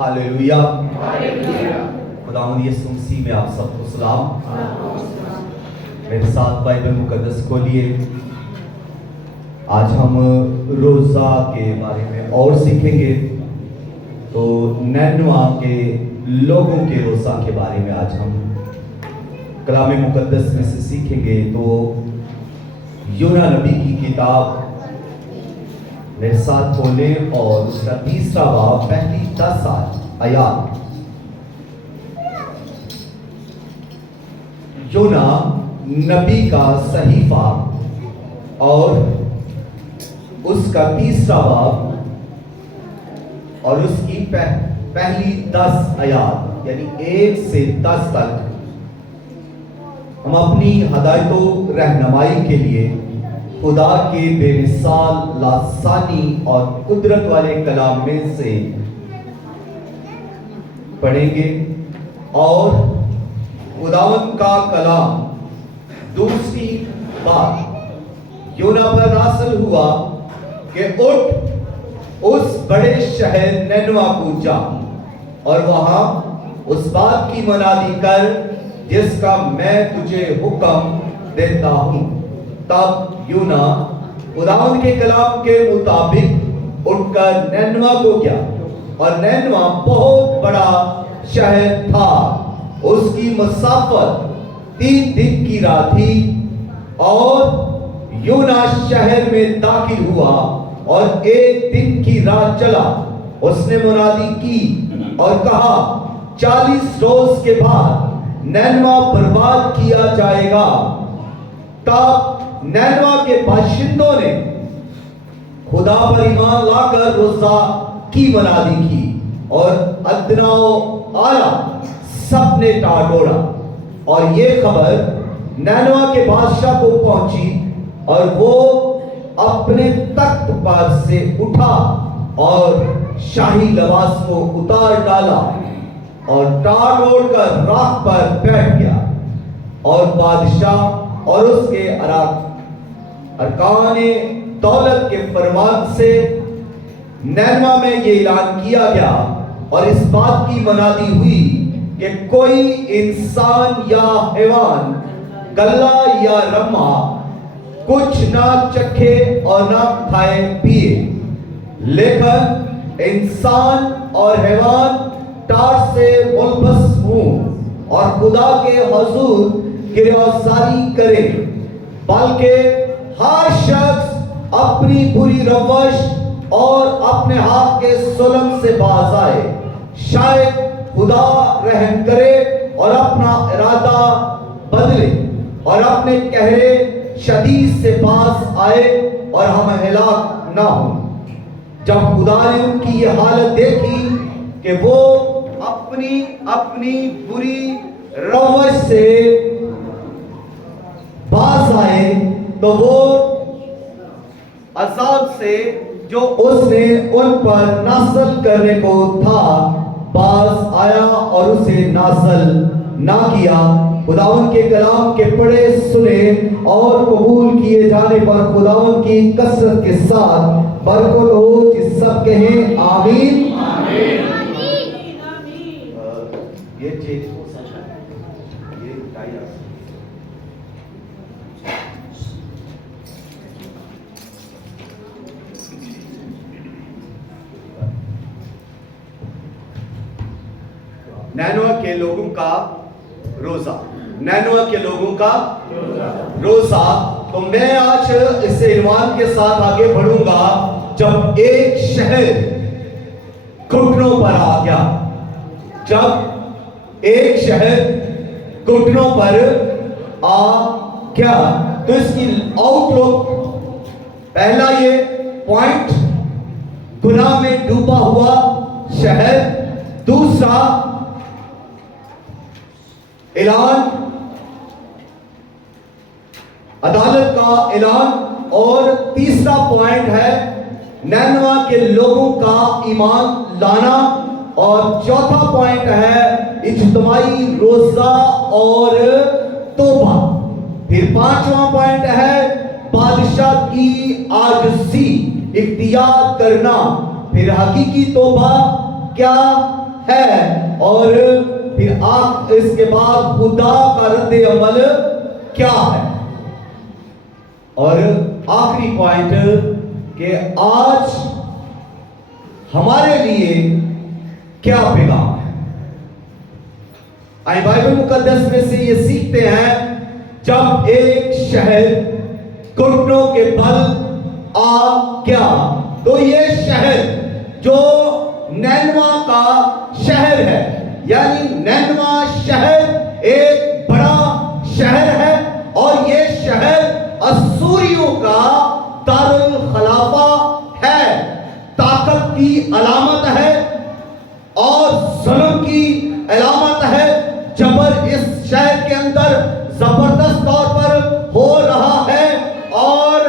Hallelujah. खुदावंद यीशु मसीह में आप सबको सलाम। मेरे साथ बाइबल मुकद्दस खोलिए। आज हम रोज़ा के बारे में और सीखेंगे। तो नैनवा के लोगों के रोज़ा के बारे में आज हम कलाम मुकद्दस में से सीखेंगे। तो यूना नबी की किताब मेरे साथ खोलें और उसका 3रा बाब पहली 10 आयत। यूना नबी का सहीफा और उसका 3रा बाब और उसकी पहली 10 आयत यानी 1 से 10 तक हम अपनी हदायतों रहनुमाई के लिए खुदा के बेमिसाल लासानी और कुदरत वाले कलाम में से पढ़ेंगे। और खुदावंद का कलाम दूसरी बार यूना पर नाज़िल हुआ कि उठ उस बड़े शहर नैनवा को जा और वहां उस बात की मनादी कर जिसका मैं तुझे हुक्म देता हूं। तब यूना खुदावंद के कलाम के मुताबिक उठकर नैनवा को गया और नैनवा बहुत बड़ा शहर था। उसकी मुसाफत 3 दिन की राह थी। और यूना शहर में दाखिल हुआ और 1 दिन की राह चला। उसने मुनादी की और कहा 40 रोज के बाद नैनवा बर्बाद किया जाएगा। तब नैनवा के बाशिंदों ने खुदा पर ईमान लाकर रोज़ा की मनादी की और अदनाओ आला सबने टाटोड़ा। और ये खबर नैनवा के बादशाह को पहुंची और वो अपने तख्त पर से उठा और शाही लिबास को उतार डाला और टाटोड़ कर राख पर बैठ गया। और बादशाह और उसके अरकाने दौलत के फरमान से नैनवा में ये ऐलान किया गया और इस बात की मनादी हुई कि कोई इंसान या हैवान गल्ला या रम्मा कुछ ना चखे और ना खाए पिए, लेकिन इंसान और हैवान टाट से मुलबस हों और खुदा के हुजूर गिरफ्तारी करे, बल्कि हर शख्स अपनी बुरी रवश और अपने हाथ के जुल्म से बाज आए। शायद खुदा रहम करे और अपना इरादा बदले और अपने कहरे शदीद से पास आए और हम हिलाक ना हो। जब खुदा ने उनकी ये हालत देखी कि वो अपनी अपनी बुरी रवश से बाज आए, तो वो अजाब से जो उसने उन पर नाज़िल करने को था बाज आया और उसे नाज़िल ना किया। खुदावंद के कलाम के पढ़े सुने और कबूल किए जाने पर खुदावंद की कसरत के साथ बरकत हो। जिस सब कहें आमीन। ये चीज ये नैनवा के लोगों का रोजा, नैनवा के लोगों का रोजा। तो मैं आज इस इल्माम के साथ आगे बढ़ूंगा। जब एक शहर घुटनों पर आ गया, जब एक शहर घुटनों पर आ गया, तो इसकी आउटलुक, पहला ये पॉइंट गुनाह में डूबा हुआ शहर, दूसरा ऐलान, अदालत का ऐलान, और तीसरा पॉइंट है नैनवा के लोगों का ईमान लाना, और चौथा पॉइंट है इज्तिमाई रोजा और तौबा। फिर 5वां पॉइंट है बादशाह की आजिज़ी इख्तियार करना। फिर हकीकी तौबा क्या ہے اور پھر آپ اس کے بعد خدا کا رد عمل کیا ہے. اور آخری پوائنٹ کہ آج ہمارے لیے کیا پیغام ہے. آئے بائبل مقدس میں سے یہ سیکھتے ہیں جب ایک شہر گھٹنوں کے بل آ گیا تو یہ شہر جو نینوا کا شہر ہے یعنی نینوا شہر ایک بڑا شہر ہے اور یہ شہر اسوریوں کا دارالخلافہ ہے, طاقت کی علامت ہے اور ظلم کی علامت ہے. جبر اس شہر کے اندر زبردست طور پر ہو رہا ہے اور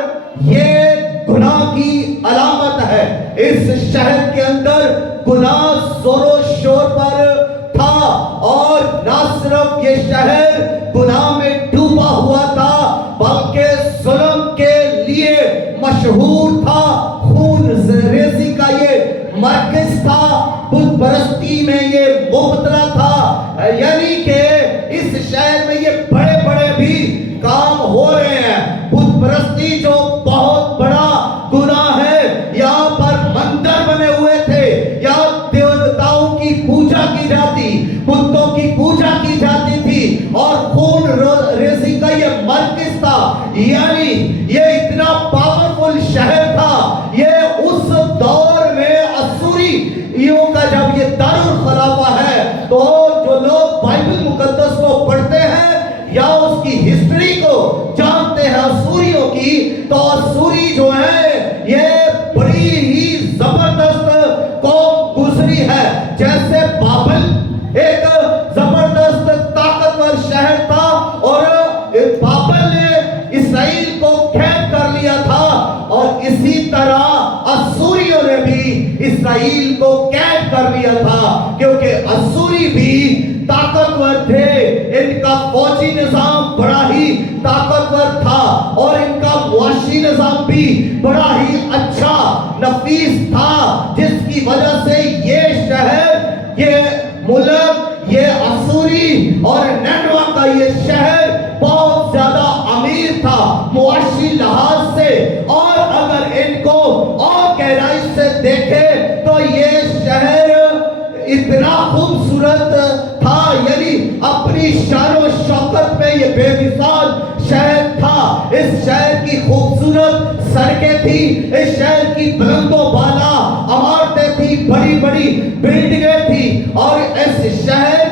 یہ گناہ کی علامت ہے. اس شہر کے اندر گناہ زور و شور پر تھا اور نہ صرف یہ شہر گناہ میں ڈوبا ہوا تھا بلکہ ظلم کے لیے مشہور تھا. خون ریزی کا یہ مرکز تھا, بت پرستی میں یہ مبتلا تھا, یعنی کہ اس شہر میں یہ بڑے بڑے بھی کام ہو رہے ہیں. بت پرستی جو بہت بڑا گناہ ہے, یہاں پر مندر بنے ہوئے تھے, یہاں دیوتاؤں کی پوجا کی جاتی, بتوں کی پوجا کی جاتی تھی اور خون ریزی کا یہ مرکز تھا. یعنی یہ اتنا پاورفل شہر تھا. یہ اس دور میں اسوریوں کا جب یہ دارالخلافہ ہے تو جو لوگ بائبل مقدس کو پڑھتے ہیں یا اس کی ہسٹری کو جانتے ہیں اسوریوں کی, تو اسوری جو ہے یہ بڑی ہی زبردست قوم گزری ہے. جیسے بابل ایک زبردست طاقتور شہر تھا اور بابل نے اسرائیل کو قید کر لیا تھا اور اسی طرح اسوریوں نے بھی اسرائیل کو قید کر لیا تھا کیونکہ اسوری بھی طاقتور تھے. ان کا فوجی نظام بڑا ہی طاقتور تھا اور ان کا معاشی نظام بھی بڑا ہی اچھا نفیس تھا, جس کی وجہ سے یہ شہر, یہ ملک, یہ اسوری اور نینوا کا یہ شہر بہت زیادہ امیر تھا معاشی لحاظ سے. اور اگر ان کو اور گہرائی سے دیکھے تو یہ شہر اتنا خوبصورت تھا, یعنی اپنی شان و شوکت میں یہ بے مثال شہر تھا. اس شہر کی خوبصورت سڑکیں تھی, اس شہر کی بلند و بالا عمارتیں تھی, بڑی بڑی بلڈنگیں تھی اور اس شہر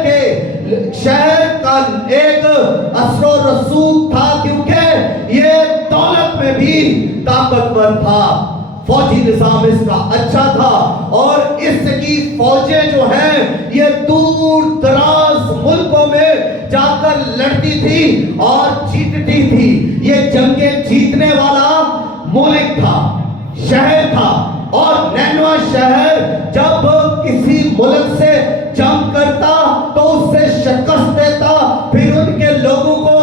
کا ایک اثر و رسوخ تھا کیونکہ یہ دولت میں بھی طاقتور تھا. فوجی نظام اس کا اچھا تھا اور اس کی فوجیں جو ہیں یہ دور دراز ملکوں میں جا کر لڑتی تھی اور جیتتی تھی. یہ جنگیں جیتنے والا ملک تھا, شہر تھا. اور نینوا شہر جب کسی ملک سے جنگ کرتا تو اس سے شکست دیتا, پھر ان کے لوگوں کو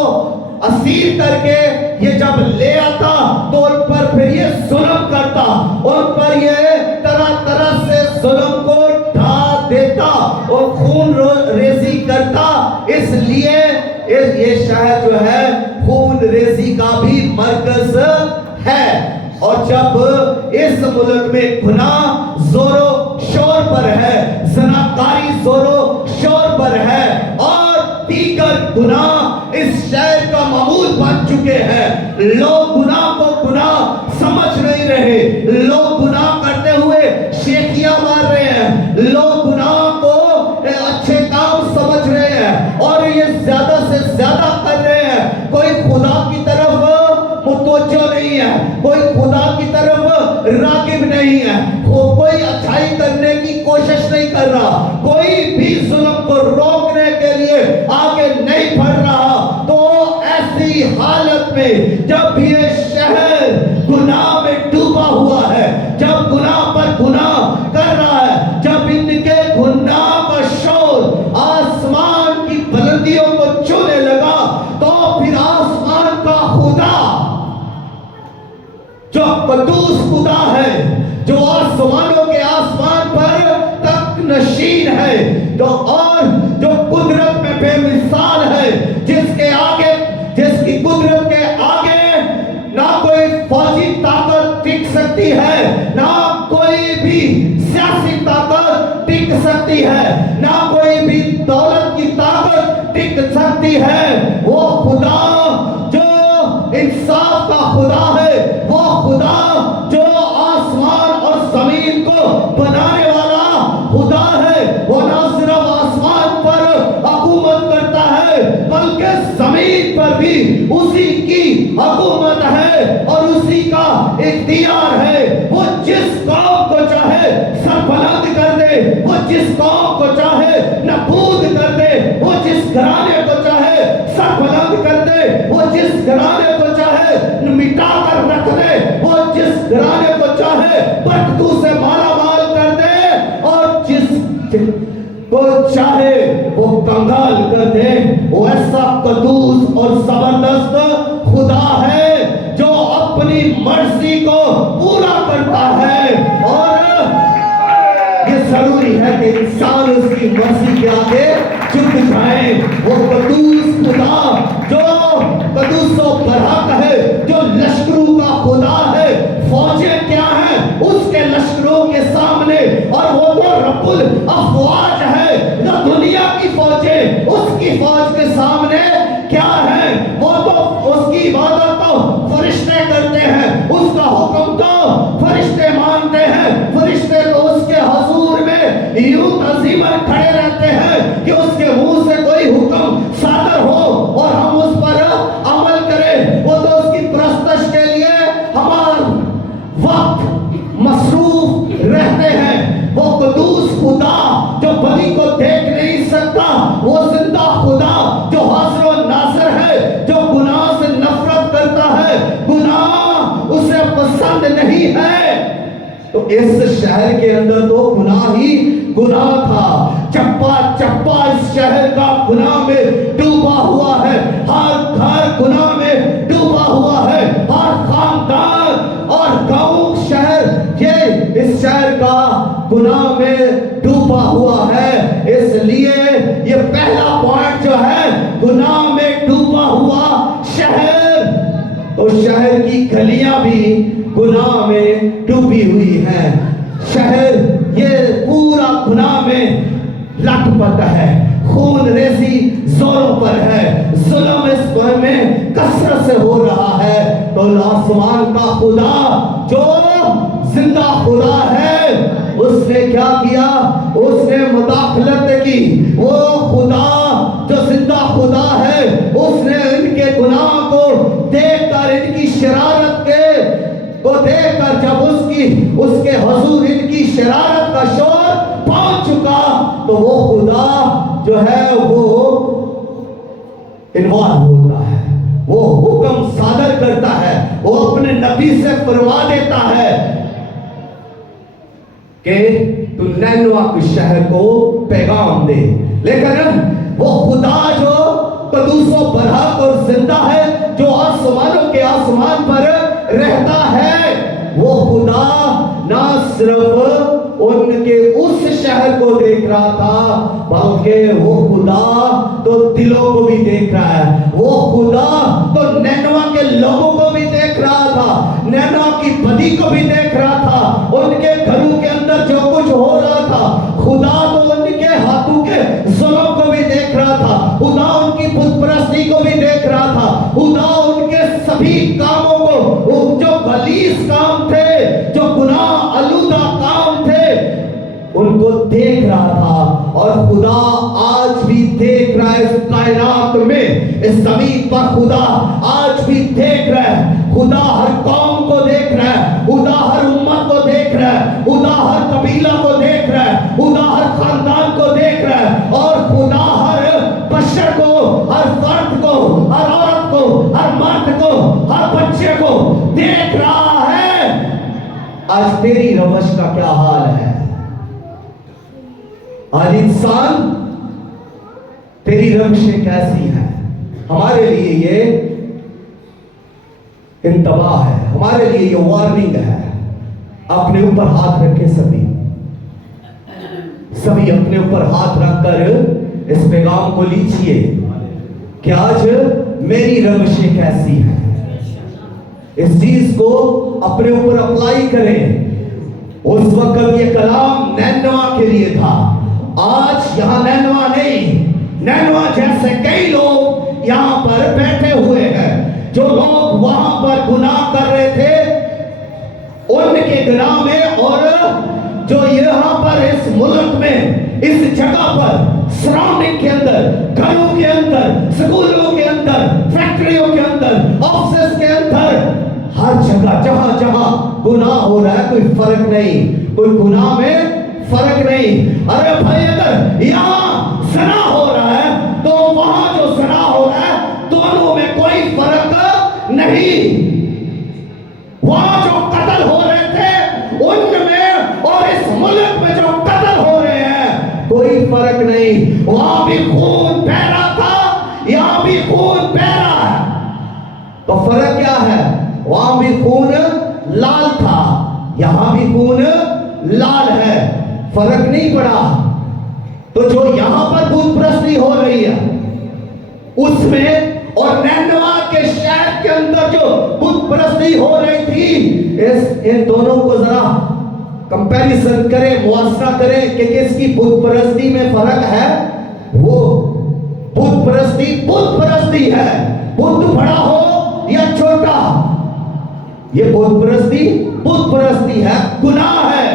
اسیر کر کے یہ جب لے آتا تو ان پر پھر یہ ظلم کرتا, ان پر یہ طرح طرح سے ظلم کو ڈھا دیتا اور خون ریزی کرتا. اس لیے یہ شہر جو ہے خون ریزی کا بھی مرکز ہے. اور جب اس ملک میں گناہ زور و شور پر ہے, زناکاری زور و شور پر ہے اور دیگر گناہ اس شہر کا معمول بن چکے ہیں, لوگ گناہ کو گناہ سمجھ نہیں رہے, لوگ گناہ کرتے ہوئے شیخیاں مار رہے ہیں, لوگ گناہ کو اچھے کام سمجھ رہے ہیں اور یہ زیادہ سے زیادہ کر رہے ہیں. کوئی خدا کی طرف متوجہ نہیں ہے, کوئی خدا کی طرف راغب نہیں ہے, کوئی اچھائی کرنے کی کوشش نہیں کر رہا, کوئی بھی ظلم کو روکنے کے لیے آگے نہیں بڑھ رہا. تو ایسی حالت میں جب یہ شہر گناہ میں ڈوبا ہوا ہے, جب گناہ پر گناہ کر رہا ہے, جب ان کے گناہ کا شور آسمان کی بلندیوں کو چھونے لگا, تو پھر آسمان کا خدا جو قدوس خدا ہے, جو آسمانوں کے آسمان پر تک نشین ہے, सकती है, ना कोई भी दौलत की ताकत टिक सकती है। वो खुदा जो इंसाफ का खुदा है, वो खुदा जो आसमान और जमीन को बनाने वाला खुदा है, वो ना सिर्फ आसमान पर हुकूमत करता है बल्कि जमीन पर भी उसी की हुकूमत है और उसी का इख्तियार है। वो जिस कौम को चाहे सरबलंद कर दे, वो जिस कौम को चाहे नबूद कर दे, वो जिस घराने को चाहे सरबलंद कर दे, वो जिस घराने को चाहे मिटा कर रख दे, वो जिस घराने को चाहे बदबू से माला माल कर दे और जिस को चाहे वो कंगाल कर दे। वो ऐसा कदूस और जबरदस्त खुदा है जो अपनी मर्जी को पूरा करता है और ये जरूरी है कि इंसान उसकी मर्जी के आगे झुक जाए। वो कदूस खुदा जो कदूसो बरहक है, जो लश्करों का खुदा है, फौजें क्या हैं उसके लश्करों के सामने, और वो तो रब्बुल अफवाज है, जो दुनिया की फौजें उसकी फौज के सामने क्या है। वो तो उसकी इबादत तो फरिश्ते करते हैं, उसका हुक्म तो फरिश्ते मानते हैं, फरिश्ते तो उसके हुजूर में यूं तज़ीमन खड़े रहते हैं कि उसके मुंह से कोई हुक्म सादर हो और हम उस पर अमल करें। वो तो उसकी परस्तश के लिए हमारा वक्त मसरूफ रहते हैं। वो कदूस खुदा जो बली को देख नहीं सकता, वो जिंदा खुदा जो हाज़िर व नाज़िर है, जो गुनाह से नफरत करता है, गुनाह उसे पसंद नहीं है। तो इस शहर के अंदर तो गुनाह ही गुनाह था। चप्पा चप्पा इस शहर का गुनाह में डूबा हुआ है, हर घर गुनाह में डूबा हुआ है, हर खानदान और गांव शहर ये इस शहर का गुनाह में डूबा हुआ है। इसलिए ये पहला पॉइंट जो है, गुनाह में डूबा हुआ शहर, तो शहर की गलियां भी गुनाह में डूबी हुई हैं। शहर ये पूरा गुनाह में लटपट है, खून रेजी जोरों पर है, जुल्म इस पर में कसरत से हो रहा है। तो आसमान का खुदा जो जिंदा खुदा है, उसने क्या किया, उसने मुदाखलत की। वो खुदा जो जिंदा खुदा है, उसने इनके गुनाह को देखकर, इनकी शरारत को देखकर, जब उसके हुजूर इनकी शरारत का शोर पहुंच चुका, तो वो खुदा जो है वो इन्वॉल्व होता है, वो हुक्म सादर करता है, वो अपने नबी से फरमा देता है कि तू नैनवा के शहर को पैगाम दे। लेकिन वो खुदा जो कदूसो बरहक और जिंदा है, जो आसमानों के आसमान पर रहता है, वो खुदा ना सिर्फ उनके उस शहर को देख रहा था, बल्कि वो खुदा तो दिलों को भी देख रहा है। वो खुदा तो नैनवा के लोगों को भी देख रहा था, नैनवा की बदी को भी देख रहा था, उनके घरों के अंदर जो कुछ हो रहा था, खुदा तो उनके हाथों के जुल्म को भी देख रहा था, खुदा उनकी बुत परस्ती को भी देख रहा था, खुदा उनके सभी कामों को, जो गलीस काम थे, जो गुनाह आलूदा काम थे, उनको देख रहा था। और खुदा आज भी देख रहा है इस कायनात में, इस जमीन पर खुदा आज भी देख रहा है। खुदा हर कौम को देख रहा है, खुदा हर उम्मत को देख रहा है, खुदा हर कबीला को देख रहा है, खुदा हर खानदान को देख रहा है, और खुदा हर बशर को, हर फर्द को, हर औरत को, हर मर्द को, हर बच्चे को देख रहा है। आज तेरी रवश का क्या हाल है? आज इंसान तेरी रवशें कैसी हैं? हमारे लिए ये इंतबाह है, हमारे लिए ये वार्निंग है। अपने ऊपर हाथ रखे सभी अपने ऊपर हाथ रखकर इस पैगाम को लीजिए कि आज मेरी रवशें कैसी हैं। इस चीज को अपने ऊपर अप्लाई करें। उस वक्त ये कलाम नैनवा के लिए था, پر اس ملک میں اس جگہ پر سراؤنڈنگ کے اندر گھروں کے اندر سکولوں کے اندر فیکٹریوں کے اندر آفسز کے اندر ہر جگہ جہاں جہاں گناہ ہو رہا ہے کوئی فرق نہیں کوئی گناہ میں فرق نہیں ارے بھائی اگر یہاں زنا ہو رہا ہے تو وہاں جو زنا ہو رہا ہے دونوں میں کوئی فرق نہیں وہاں جو قتل ہو رہے تھے ان میں اور اس ملک میں جو قتل ہو رہے ہیں کوئی فرق نہیں وہاں بھی خون بہ رہا تھا یہاں بھی خون بہ رہا ہے تو فرق کیا ہے وہاں بھی خون لال تھا یہاں بھی خون لال ہے فرق نہیں پڑا تو جو یہاں پر بت پرستی ہو رہی ہے اس میں اور نینوا کے شہر کے اندر جو بت پرستی ہو رہی تھی ان دونوں کو ذرا کمپیریزن کریں موازنہ کریں کہ کس کی بت پرستی میں فرق ہے وہ بت پرستی ہے بت بڑا ہو یا چھوٹا یہ بت پرستی ہے گناہ ہے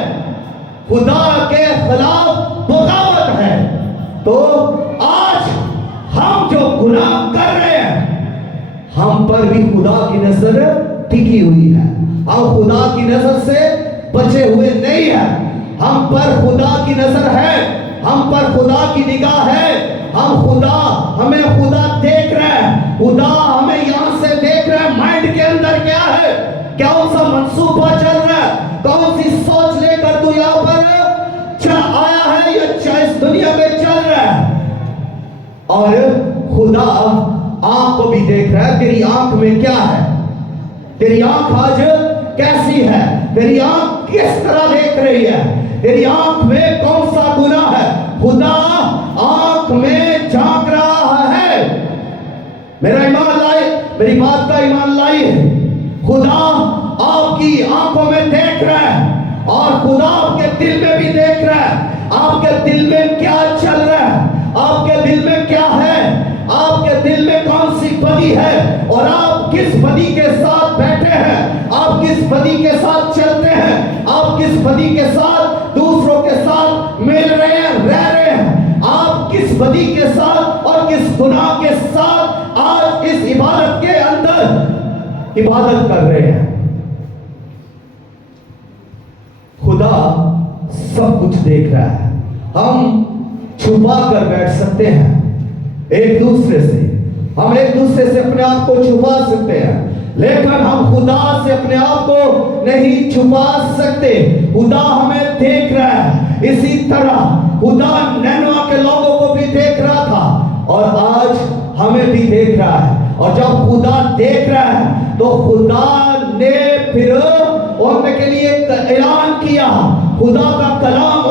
خدا کے خلاف بغاوت ہے تو آج ہم جو گناہ کر رہے ہیں ہم پر بھی خدا کی نظر ٹکی ہوئی ہے ہم خدا کی نظر سے بچے ہوئے نہیں ہیں ہم پر خدا کی نظر ہے ہم پر خدا کی نگاہ ہے ہمیں خدا دیکھ رہا ہے خدا ہمیں یہاں سے دیکھ رہا ہے مائنڈ کے اندر کیا ہے کون سا منصوبہ چل رہا ہے کون سی سوچ لے کر تو یہاں پر آیا ہے یا اس دنیا میں چل رہا ہے اور خدا آنکھ کو بھی دیکھ رہا ہے تیری آنکھ میں کیا ہے تیری آنکھ آج کیسی ہے تیری آنکھ کس طرح دیکھ رہی ہے تیری آنکھ میں کون سا گناہ ہے خدا آنکھ میں جھانک رہا ہے میرا ایمان لائے میری بات کا ایمان لائے خدا آپ کی آنکھوں میں دیکھ رہا ہے اور خدا آپ کے دل میں بھی دیکھ رہا ہے آپ کے دل میں کیا چل رہا ہے آپ کے دل میں کیا ہے آپ کے دل میں کون سی بدی ہے اور آپ کس بدی کے ساتھ بیٹھے ہیں آپ کس بدی کے ساتھ چلتے ہیں آپ کس بدی کے ساتھ دوسروں کے ساتھ مل رہے ہیں رہ رہے ہیں آپ کس بدی کے ساتھ اور کس گناہ کے ساتھ آج اس عبادت کے اندر عبادت کر رہے ہیں خدا سب کچھ دیکھ رہا ہے ہم چھپا کر بیٹھ سکتے ہیں ایک دوسرے سے ہم ایک دوسرے سے اپنے آپ کو چھپا سکتے ہیں لیکن ہم خدا سے اپنے آپ کو نہیں چھپا سکتے خدا ہمیں دیکھ رہا ہے اسی طرح خدا نینوا کے لوگوں کو بھی دیکھ رہا تھا اور آج ہمیں بھی دیکھ رہا ہے اور جب خدا دیکھ رہا ہے تو خدا نے پھر ان کے لیے اعلان کیا خدا کا کلام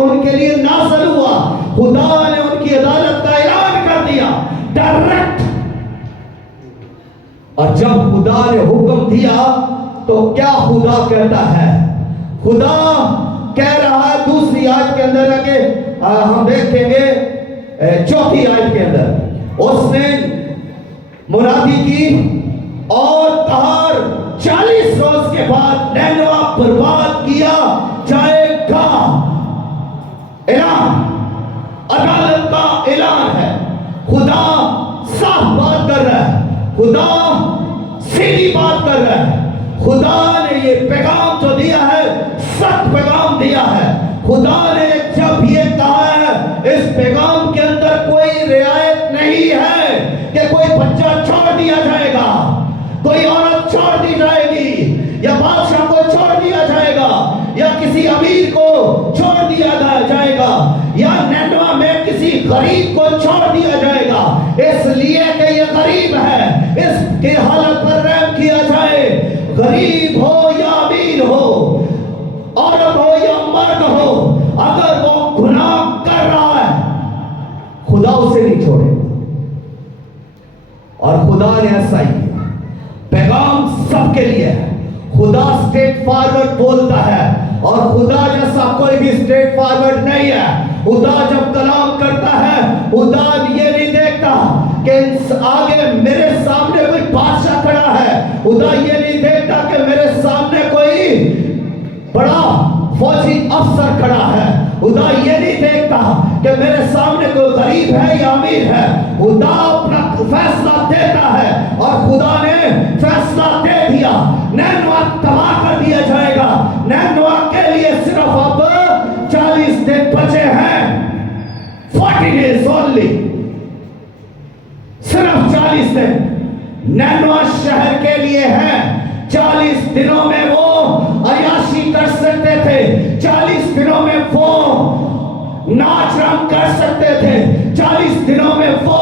ان کے لیے نازل ہوا خدا نے ان کی عدالت کا اعلان کر دیا ڈائریکٹ اور جب خدا نے حکم دیا تو کیا خدا کہتا ہے خدا کہہ رہا ہے دوسری آیت کے اندر کہ ہم دیکھیں گے چوتھی آیت کے اندر اس نے منادی کی اور کہا 40 روز کے بعد نینوا برباد کیا جائے گا اعلان عدالت کا اعلان ہے خدا صاف بات کر رہا ہے خدا سیدھی بات کر رہا ہے خدا نے یہ پیغام جو دیا ہے سخت پیغام دیا ہے خدا نے جب یہ کہا ہے اس پیغام کے اندر کوئی رعایت نہیں ہے کہ کوئی بچہ چھوڑ دیا جائے گا کوئی عورت چھوڑ دی جائے گی یا بادشاہ کو چھوڑ دیا جائے گا یا کسی امیر کو چھوڑ دیا جائے گا یا نینوا میں کسی غریب کو چھوڑ دیا جائے گا اس لیے کہ یہ غریب ہے اس کے حالت پر رحم کیا جائے غریب ہو یا امیر ہو عورت ہو یا مرد ہو اگر وہ گناہ کر رہا ہے خدا اسے نہیں چھوڑے اور خدا نے ایسا ہی کیا پیغام سب کے لیے ہے خدا اسٹریٹ فارورڈ بولتا ہے اور خدا جیسا کوئی بھی اسٹریٹ فارورڈ نہیں ہے خدا جب کلام کرتا ہے خدا یہ نہیں دیکھتا کہ آگے میرے سامنے کوئی بادشاہ کھڑا ہے خدا یہ نہیں دیکھتا کہ میرے سامنے کوئی بڑا فوجی افسر کھڑا ہے کہ میرے سامنے کوئی غریب ہے یا امیر ہے، خدا اپنا فیصلہ دیتا ہے، اور خدا نے فیصلہ دے دیا، نینوا تباہ کر دیا جائے گا۔ نینوا کے لیے صرف اب 40 دن بچے ہیں، 40 days only، صرف 40 دن نینوا شہر کے لیے ہے۔ 40 دنوں میں وہ عیاشی کر سکتے تھے، 40 دنوں میں وہ ناچ رنگ کر سکتے تھے، 40 دنوں میں وہ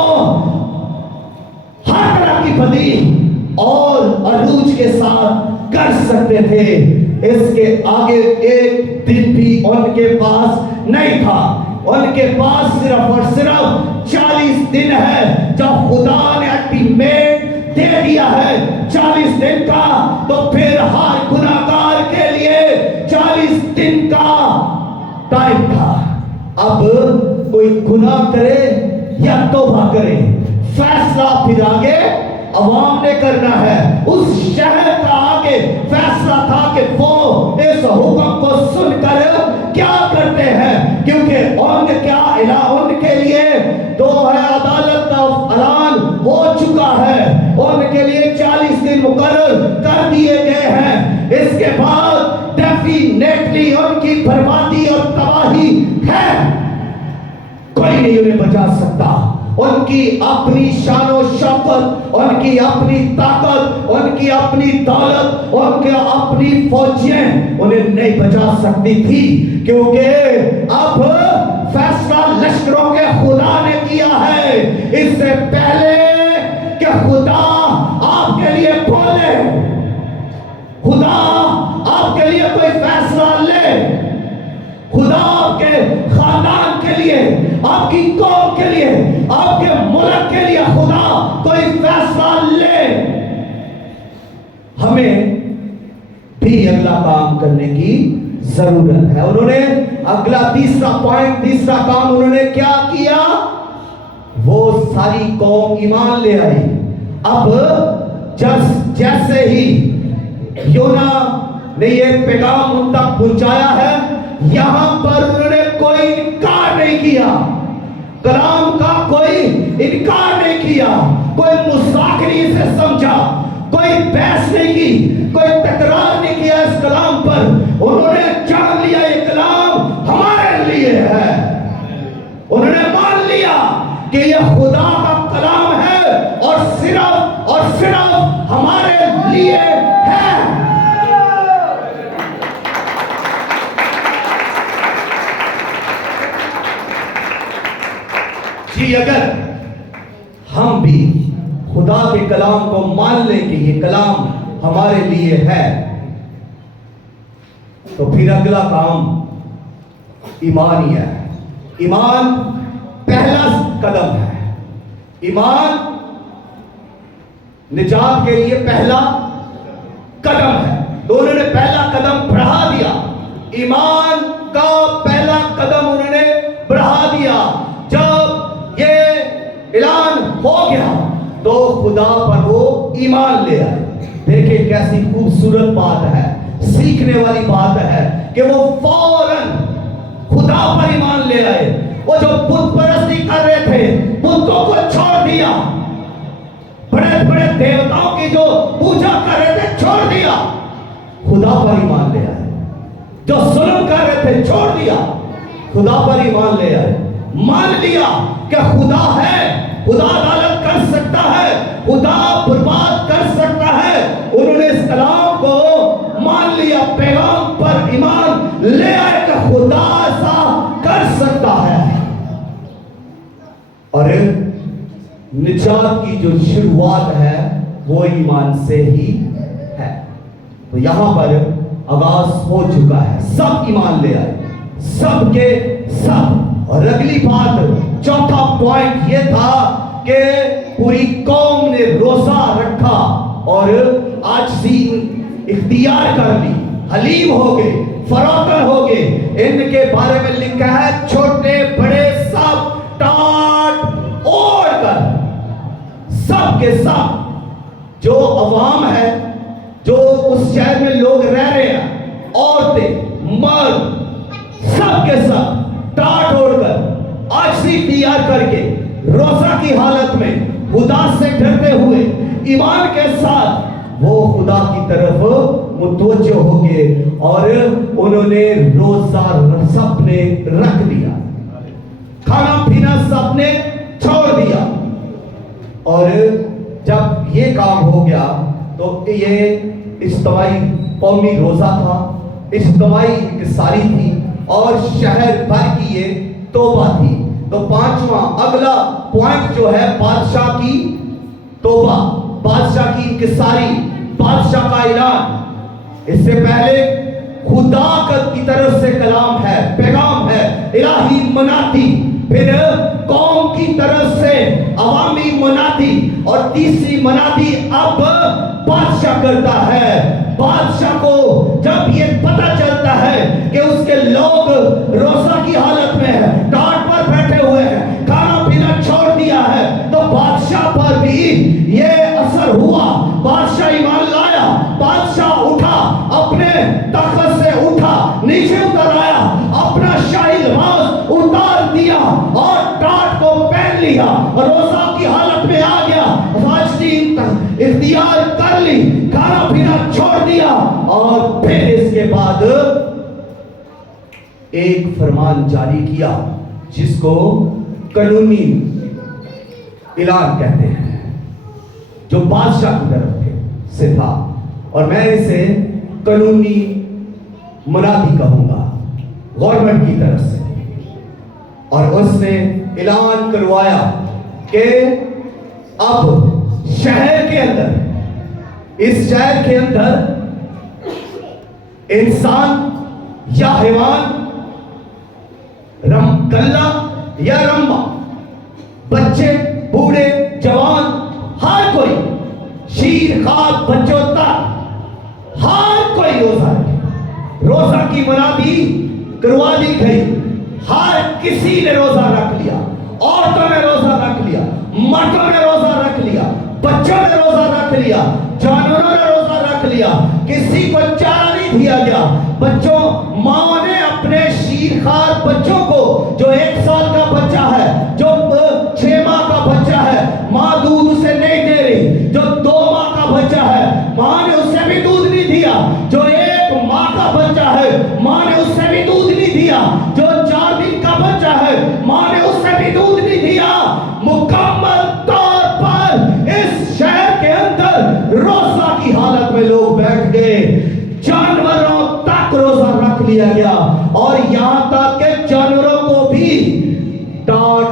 ہر طرح کی بدی اور عروج کے ساتھ کر سکتے تھے۔ اس کے آگے ایک دن بھی ان کے پاس نہیں تھا، ان کے پاس صرف اور صرف 40 دن ہے، جب خدا نے الٹیمیٹ دے دیا ہے 40 دن کا، تو پھر ہر گناہگار کے لیے 40 دن کا ٹائم تھا۔ اب کوئی گناہ کرے یا توبہ کرے، فیصلہ پھر آگے عوام نے کرنا ہے۔ اس شہر کا آگے فیصلہ تھا کہ وہ اس حکم کو سن کر کیا کرتے ہیں، کیونکہ ان کے لیے تو ہے عدالت کا اعلان ہو چکا ہے، ان کے لیے 40 دن مقرر کر دیے گئے ہیں۔ اس کے بعد ڈیفینیٹلی ان کی بربادی اور تباہی ہے، کوئی نہیں انہیں بچا سکتا۔ ان کی اپنی شان و شوکت، ان کی اپنی طاقت، ان کی اپنی دولت، ان کے اپنی فوجیں انہیں نہیں بچا سکتی تھی، کیونکہ اب فیصلہ لشکروں کے خدا نے کیا ہے۔ اس سے پہلے کہ خدا آپ کے لیے بولے، خدا آپ کے لیے کوئی فیصلہ لے، خدا آپ کے خاندان کے لیے، آپ کی قوم کے لیے، آپ کے ملک کے لیے خدا کوئی فیصلہ لے، ہمیں بھی اگلا کام کرنے کی ضرورت ہے۔ انہوں نے اگلا تیسرا کام انہوں نے کیا کیا؟ وہ ساری قوم ایمان لے آئی۔ اب جیسے ہی یونا نے یہ پیغام ان تک پہنچایا ہے، یہاں پر انہوں نے کوئی انکار نہیں کیا، کلام کا کوئی انکار نہیں کیا، کوئی مذاکرے سے سمجھا، کوئی بحث نہیں کی، کوئی تکرار نہیں کیا اس کلام پر۔ انہوں نے جان لیا یہ کلام ہمارے لیے ہے، انہوں نے مان لیا کہ یہ خدا کا کلام ہے اور صرف ہمارے لیے ہے۔ جی اگر ہم بھی خدا کے کلام کو مان لیں کہ یہ کلام ہمارے لیے ہے، تو پھر اگلا کام ایمان ہی ہے۔ ایمان پہلا قدم ہے، ایمان نجات کے لیے پہلا قدم ہے۔ تو انہوں نے پہلا قدم بڑھا دیا، ایمان کا پہلا قدم انہوں نے بڑھا دیا۔ جب یہ اعلان ہو گیا تو خدا پر وہ ایمان لے آئے۔ دیکھیں کیسی خوبصورت بات ہے، سیکھنے والی بات ہے کہ وہ فوراً خدا پر ایمان لے آئے۔ وہ جو بت پرستی کر رہے تھے، بتوں کو چھوڑ دیا، بڑے بڑے دیوتاؤں کی جو پوجا کر رہے تھے چھوڑ دیا، خدا پر ایمان لے آئے۔ جو ظلم کر رہے تھے چھوڑ دیا، خدا پر ایمان لے آئے۔ مان لیا کہ خدا ہے، خدا عدالت کر سکتا ہے، خدا برباد کر سکتا ہے۔ انہوں نے اس کلام کو مان لیا، پیغام پر ایمان لے آئے کہ خدا ایسا کر سکتا ہے۔ اور نجات کی جو شروعات ہے وہ ایمان سے ہی ہے۔ تو یہاں پر آغاز ہو چکا ہے، سب ایمان لے آئے، سب کے سب۔ اور اگلی بات، چوتھا پوائنٹ یہ تھا کہ پوری قوم نے روزہ رکھا اور عاجزی اختیار کر لی، حلیم ہو گئے، فروتن ہو گئے۔ ان کے بارے میں لکھا ہے چھوٹے بڑے سب ٹاٹ اوڑھ کر، سب کے سب جو عوام ہے، جو اس شہر میں لوگ رہ رہے ہیں، عورتیں مرد، سب کے سب ٹاٹ اوڑھ کر आजिज़ी इख्तियार करके रोजा की हालत में खुदा से डरते हुए ईमान के साथ वो खुदा की तरफ मुतवज्जो हो गए और उन्होंने रोजा सबने रख दिया, खाना पीना सबने छोड़ दिया। और जब ये काम हो गया तो ये इज्तिमाई कौमी रोजा था, इज्तिमाई इंकिसारी थी और शहर भर की ये तौबा थी। तो पांचवा अगला पॉइंट जो है बादशाह की तौबा, बादशाह की इंकिसारी, बादशाह का ऐलान। इससे पहले खुदा की तरफ से कलाम है, पैगाम है, इलाही मनाती, फिर कौम की तरफ से अवामी मनाती और तीसरी मनाती अब बादशाह करता है। बादशाह को जब ये पता चलता है कि उसके लोग रोजा की हालत में है, टाट पर बैठे हुए हैं, खाना पीना छोड़ दिया है, तो बादशाह पर भी ये असर हुआ। बादशाह ईमान लाया, बादशाह उठा, अपने तख्त से उठा, नीचे उतर आया, अपना शाही लिबास उतार दिया और टाट को पहन लिया, रोजा की हालत में आ गया, इख्तियार कर ली, खाना पीना छोड़ दिया और फिर इसके बाद एक फरमान जारी किया जिसको कानूनी ऐलान कहते हैं, जो बादशाह की तरफ से था और मैं इसे कानूनी मुनादी कहूंगा, गवर्नमेंट की तरफ से। और उसने ऐलान करवाया कि अब शहर के अंदर, इस शहर के अंदर इंसान या हैवान, कल्ला या रम्मा, बच्चे, बूढ़े, जवान, हर कोई, शीर, खाक, बच्चों तक हर कोई रोजा रखे। रोजा की मुनादी करवा दी गई, हर किसी ने रोजा रख लिया, औरतों ने रोजा रख लिया, मर्दों ने रोजा रख लिया, बच्चों ने रोजा रख लिया, जानवरों ने रोजा रख लिया, किसी को चारा नहीं दिया गया। बच्चों, माँ ने अपने शीरखार बच्चों को, जो 1 साल का बच्चा है, जो 6 माह का बच्चा है, माँ दूध उसे नहीं दे रही, जो 2 माह का बच्चा है, माँ ने उससे भी दूध नहीं दिया, जो 1 माह का बच्चा है, माँ ने उससे भी दूध नहीं दिया, जो 4 दिन का बच्चा है, माँ ने उससे भी दूध नहीं दिया। मुकम्मल तौर पर इस शहर के अंदर रोजा की हालत में लोग बैठ गए, जानवरों तक रोजा रख लिया गया और यहां तक के जानवरों को भी टाट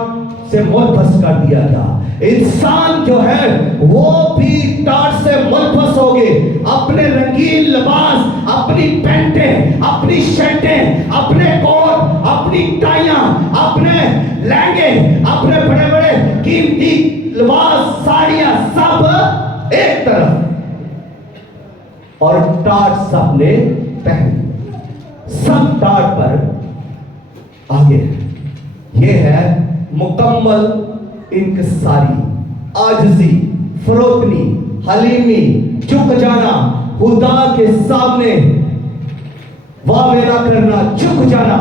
से मुलफस कर दिया गया। इंसान जो है वो भी टाट से मुलफस हो गए, अपने रंगीन लिबास, अपनी पैंटें, अपनी शर्टें, अपने कोट, अपनी टाइयां, अपने लहंगे, अपने बड़े बड़े कीमती लिबास, साड़ियां, सब एक तरफ और टाट सबने पहन, सब टाट पर आगे। ये है मुकम्मल इंकिसारी, आजिज़ी, फरोतनी, हलीमी, झुक जाना, खुदा के सामने वावेला करना, झुक जाना,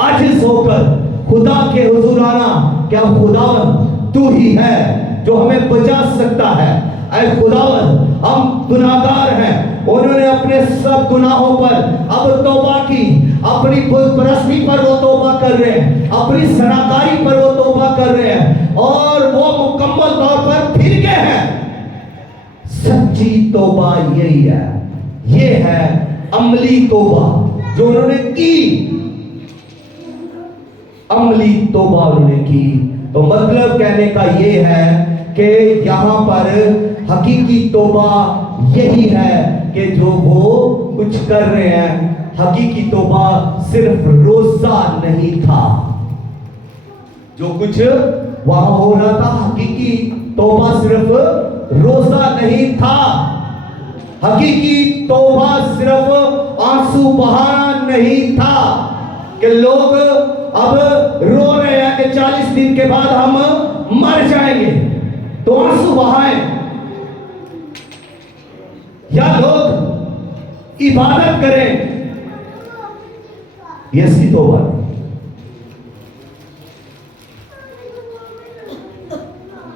आजिज़ होकर खुदा के हुजूर आना। क्या खुदावन तू ही है जो हमें बचा सकता है? ऐ खुदावन, हम गुनाहगार हैं। उन्होंने अपने सब गुनाहों पर अब तौबा की, अपनी बुतपरस्ती पर वो तौबा कर रहे हैं, अपनी सनाकारी पर वो तौबा कर रहे हैं और वो मुकम्मल तौर पर फिर गए हैं। सच्ची तौबा यही है, ये है अमली तौबा जो उन्होंने की, अमली तौबा उन्होंने की। तो मतलब कहने का ये है कि यहां पर हकीकी तौबा यही है कि जो वो कुछ कर रहे हैं। हकीकी तौबा सिर्फ रोजा नहीं था, जो कुछ वहां हो रहा था, हकीकी तौबा सिर्फ रोजा नहीं था, हकीकी तौबा सिर्फ आंसू बहाना नहीं था कि लोग अब रो रहे हैं कि 40 दिन के बाद हम मर जाएंगे तो आंसू बहाएं, या लोग इबादत करें, ये इसकी तौबा।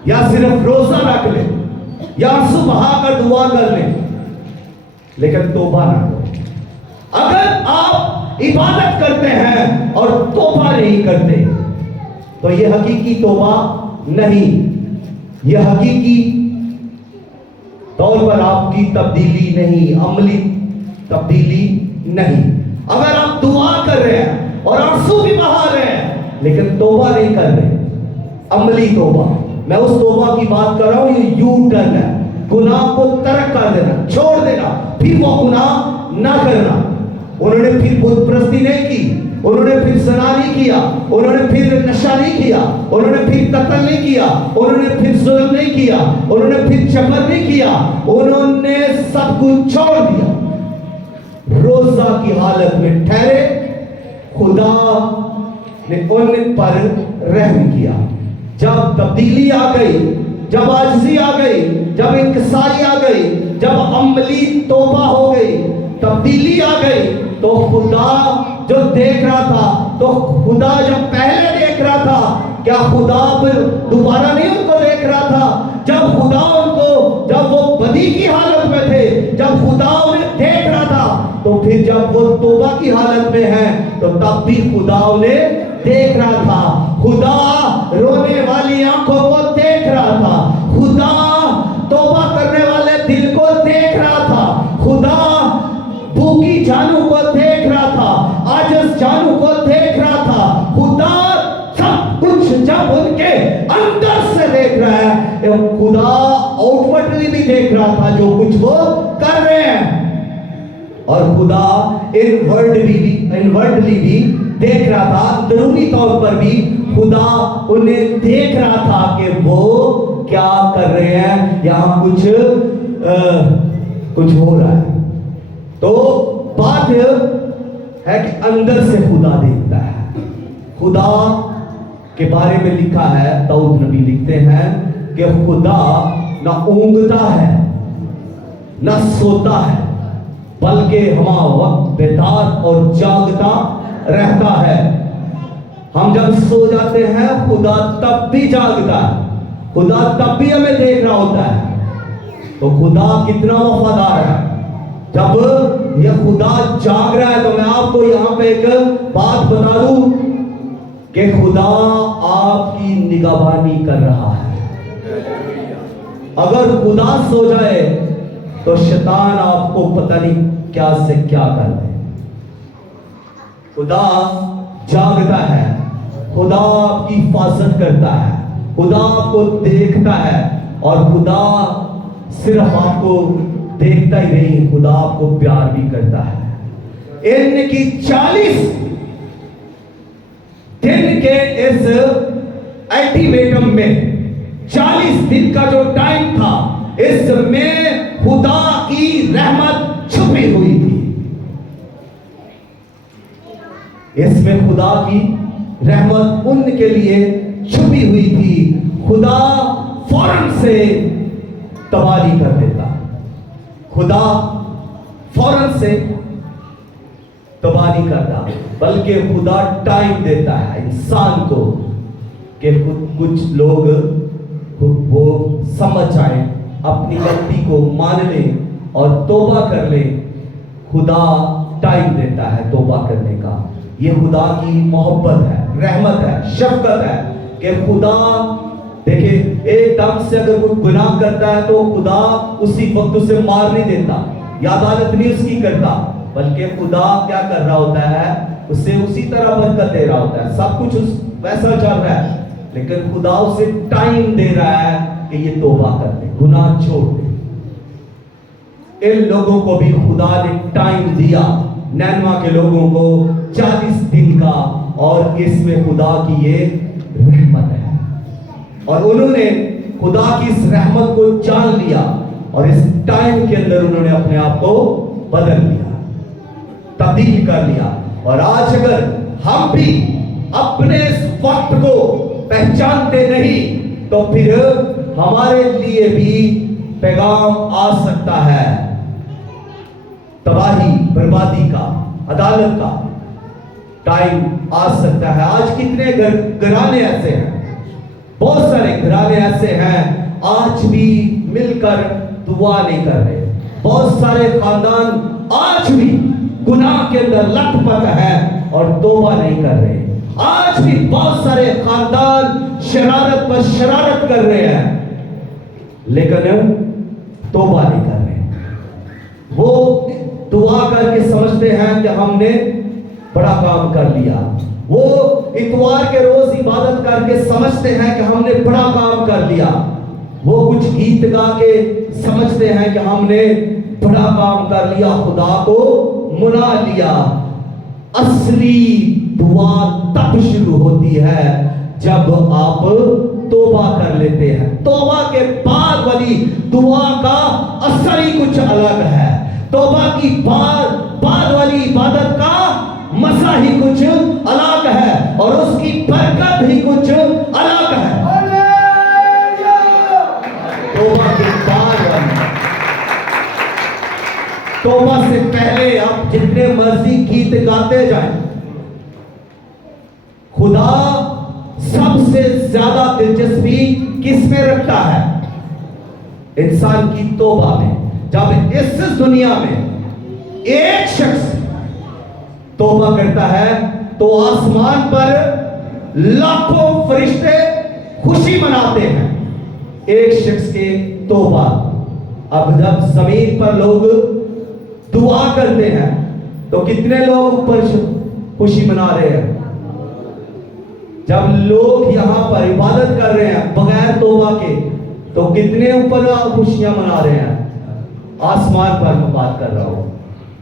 या सिर्फ रोजा रख ले या सुबह का दुआ कर ले, लेकिन तौबा ना करो। अगर आप इबादत करते हैं और तौबा नहीं करते तो ये हकीकी तौबा नहीं, ये हकीकी तौर पर आपकी तब्दीली नहीं, अमली तब्दीली नहीं। अगर आप दुआ कर रहे हैं और आंसू भी बहा रहे हैं लेकिन तौबा नहीं कर रहे, अमली तौबा, मैं उस तौबा की बात कर रहा हूं, ये यू टर्न है, गुनाह को तर्क कर देना, छोड़ देना, फिर वो गुनाह ना करना। उन्होंने फिर बुत परस्ती नहीं की, उन्होंने फिर ज़िना नहीं किया, उन्होंने फिर नशा नहीं किया, उन्होंने फिर कत्ल नहीं किया, उन्होंने फिर जुल्म नहीं किया, उन्होंने फिर जबर नहीं किया, उन्होंने सब कुछ छोड़ दिया। रोजा की हालत में ठहरे, खुदा ने उन पर रहम किया। जब तब्दीली आ गई, जब आजिज़ी आ गई, जब इंकिसारी आ गई, जब अमली तौबा हो गई, तब्दीली आ गई, तो खुदा जो देख रहा था, तो खुदा जो पहले देख रहा था, क्या खुदा फिर दोबारा नहीं उनको देख रहा था? जब खुदा उनको, जब वो बदी की हालत में थे, जब खुदा उन्हें देख रहा था, तो फिर जब वो तौबा की हालत में है तो तब भी खुदा उन्हें देख रहा था। खुदा रोने वाली आंखों को देख रहा था, खुदा तौबा करने वाले दिल को देख रहा था, खुदा भूखी जानू को देख रहा था, आजिज़ जानू को देख रहा था। खुदा सब कुछ जब उनके अंदर से देख रहा है, खुदा आउटवर्डली भी देख रहा था जो कुछ वो कर रहे हैं, और खुदा इनवर्डली भी देख रहा था, अंदरूनी तौर पर भी खुदा उन्हें देख रहा था कि वो क्या कर रहे हैं, यहाँ कुछ हो रहा है। तो बात है कि अंदर से खुदा देखता है। खुदा के बारे में लिखा है, दाऊद नबी लिखते हैं कि खुदा ना ऊँघता है ना सोता है, बल्कि हमा वक्त बेदार और जागता रहता है। हम जब सो जाते हैं खुदा तब भी जागता है, खुदा तब भी हमें देख रहा होता है। तो खुदा कितना वफादार है। जब यह खुदा जाग रहा है तो मैं आपको यहाँ पे एक बात बता दूं कि खुदा आपकी निगहबानी कर रहा है। अगर खुदा सो जाए तो शैतान आपको पता नहीं क्या से क्या कर दे। खुदा जागता है, खुदा आपकी हिफाजत करता है, खुदा आपको देखता है, और खुदा सिर्फ आपको देखता ही नहीं, खुदा आपको प्यार भी करता है। इनकी 40 दिन के इस अल्टीमेटम में 40 दिन का जो टाइम था, इसमें खुदा की रहमत छुपी हुई थी। इसमें खुदा की रहमत उनके लिए छुपी हुई थी। खुदा फौरन से तबाही कर देता, खुदा फौरन से तबाही करता, बल्कि खुदा टाइम देता है इंसान को कि कुछ लोग वो समझ आए, अपनी गलती को मान ले और तौबा कर ले। खुदा टाइम देता है तौबा करने का। ये खुदा की मोहब्बत है, रहमत है, शफकत है कि खुदा देखिए एकदम से अगर कोई गुनाह करता है तो खुदा उसी वक्त उसे मार नहीं देता या अदालत नहीं उसकी करता, बल्कि खुदा क्या कर रहा होता है, उसे उसी तरह बरकत दे रहा होता है, सब कुछ वैसा चल रहा है, लेकिन खुदा उसे टाइम दे रहा है कि ये तौबा कर ले, गुनाह छोड़ दे। इन लोगों को भी खुदा ने टाइम दिया, नैनवा के लोगों को 40 दिन का, और इसमें खुदा की ये रहमत है, और उन्होंने खुदा की इस रहमत को जान लिया और इस टाइम के अंदर उन्होंने अपने आप को बदल लिया, तब्दील कर लिया। और आज अगर हम भी अपने इस वक्त को पहचानते नहीं तो फिर हमारे लिए भी पैगाम आ सकता है तबाही, बर्बादी का, अदालत का टाइम आ सकता है। आज कितने घराने ऐसे हैं बहुत सारे घराने ऐसे हैं आज भी मिलकर दुआ नहीं कर रहे। बहुत सारे खानदान आज भी गुनाह के अंदर लथपथ है और तौबा नहीं कर रहे। आज भी बहुत सारे खानदान शरारत पर शरारत कर रहे हैं लेकिन तौबा नहीं कर रहे। वो दुआ करके समझते हैं कि हमने बड़ा काम कर लिया। वो इतवार के रोज इबादत करके समझते हैं कि हमने बड़ा काम कर लिया। वो कुछ गीत गा के समझते हैं कि हमने बड़ा काम कर लिया, खुदा को मना लिया। असली दुआ तब शुरू होती है जब आप तौबा कर लेते हैं। तौबा के बाद वाली दुआ का असर ही कुछ अलग है। तौबा की बाद वाली इबादत का मजा ही कुछ अलग है और उसकी बरकत ही कुछ अलग है। तौबा के बाद वाली, तौबा से पहले आप जितने मर्जी गीत गाते जाएं, खुदा सबसे ज्यादा दिलचस्पी किस में रखता है? इंसान की तौबा में। जब इस दुनिया में एक शख्स तौबा करता है तो आसमान पर लाखों फरिश्ते खुशी मनाते हैं एक शख्स के तौबा। अब जब जमीन पर लोग दुआ करते हैं तो कितने लोग ऊपर खुशी मना रहे हैं? जब लोग यहां पर इबादत कर रहे हैं बगैर तौबा के तो कितने ऊपर खुशियां मना रहे हैं? आसमान पर मैं बात कर रहा हूं।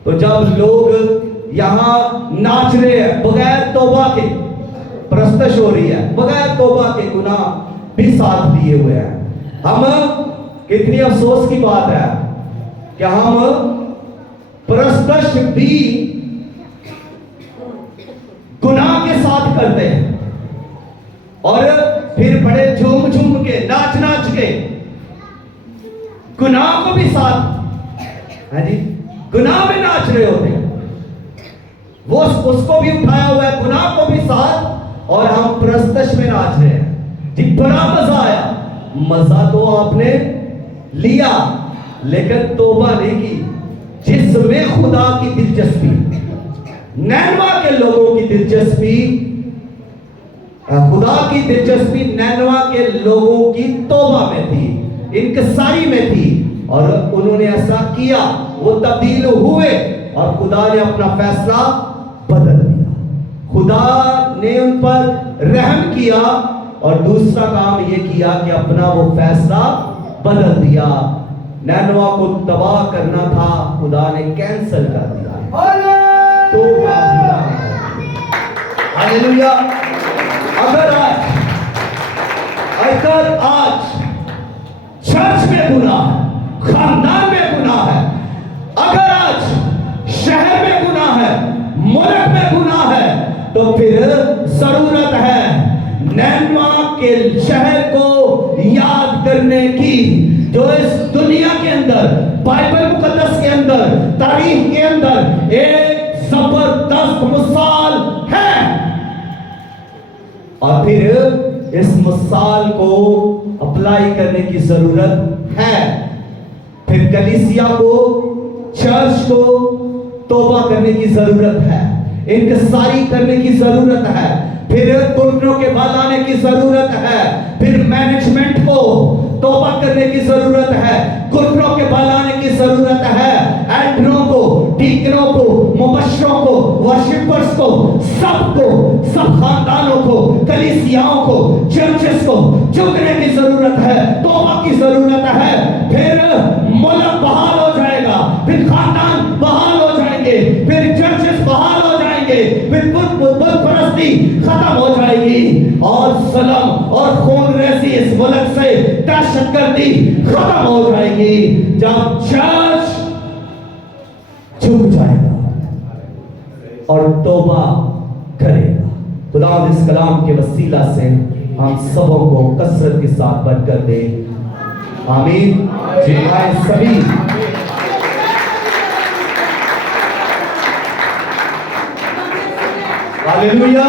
तो जब लोग यहां नाच रहे हैं बगैर तौबा के, प्रस्तश हो रही है बगैर तौबा के, गुनाह भी साथ लिए हुए हैं। हम कितनी अफसोस की बात है कि हम प्रस्तश भी गुनाह के साथ करते हैं और फिर बड़े झूम झूम के नाच नाच के गुनाह को भी साथ, है जी, गुनाह में नाच रहे होते हैं। वो उसको भी उठाया हुआ है, गुनाह को भी साथ, और हम प्रस्तश में नाच रहे हैं। जी बड़ा मजा आया। मजा तो आपने लिया लेकिन तौबा नहीं की। जिसमें खुदा की दिलचस्पी, नैनवा के लोगों की दिलचस्पी, खुदा की दिलचस्पी नैनवा के लोगों की तौबा में थी, इनकसारी में थी और उन्होंने ऐसा किया। वो तब्दील हुए और खुदा ने अपना फैसला बदल दिया। खुदा ने उन पर रहम किया और दूसरा काम ये किया कि अपना वो फैसला बदल दिया। नैनवा को तबाह करना था, खुदा ने कैंसिल कर दिया। हालेलुया। अगर आज चर्च में गुनाह है, खानदान में गुनाह है, अगर आज शहर में गुनाह है, मुल्क में गुनाह है, तो फिर जरूरत है नैनवा के शहर को याद करने की, जो इस दुनिया के अंदर, बाइबल मुकद्दस के अंदर, तारीख के अंदर एक जबरदस्त मिसाल है। और फिर इस मिसाल को अप्लाई करने की जरूरत है। फिर कलीसिया को, चर्च को तौबा करने की जरूरत है, इंकसारी करने की जरूरत है, फिर घुटनों के बल आने की जरूरत है, फिर मैनेजमेंट को तौबा करने की जरूरत है, घुटनों के बल आने की जरूरत है, एल्डरों को, डीकनों को, मुबश्शिरों को, वर्शिपर्स को, सबको, सब खानदानों को, कलीसियाओं को, चर्चेस को झुकने की जरूरत है, तौबा की जरूरत है। फिर मुल्क बहाल हो जाएगा, फिर खानदान बहाल हो जाएंगे, फिर चर्चेस बहाल हो जाएंगे, फिर बुत परस्ती खत्म हो जाएगी और जुल्म और खून रेज़ी इस मुल्क से, दहशतगर्दी खत्म हो जाएगी। जब चर्च झुक जाएगा और तौबा करेगा। खुदा इस कलाम के वसीला से हम सबों को कसरत के साथ बरकत दे। आमीन। जिन्हें सभी हालेलुया।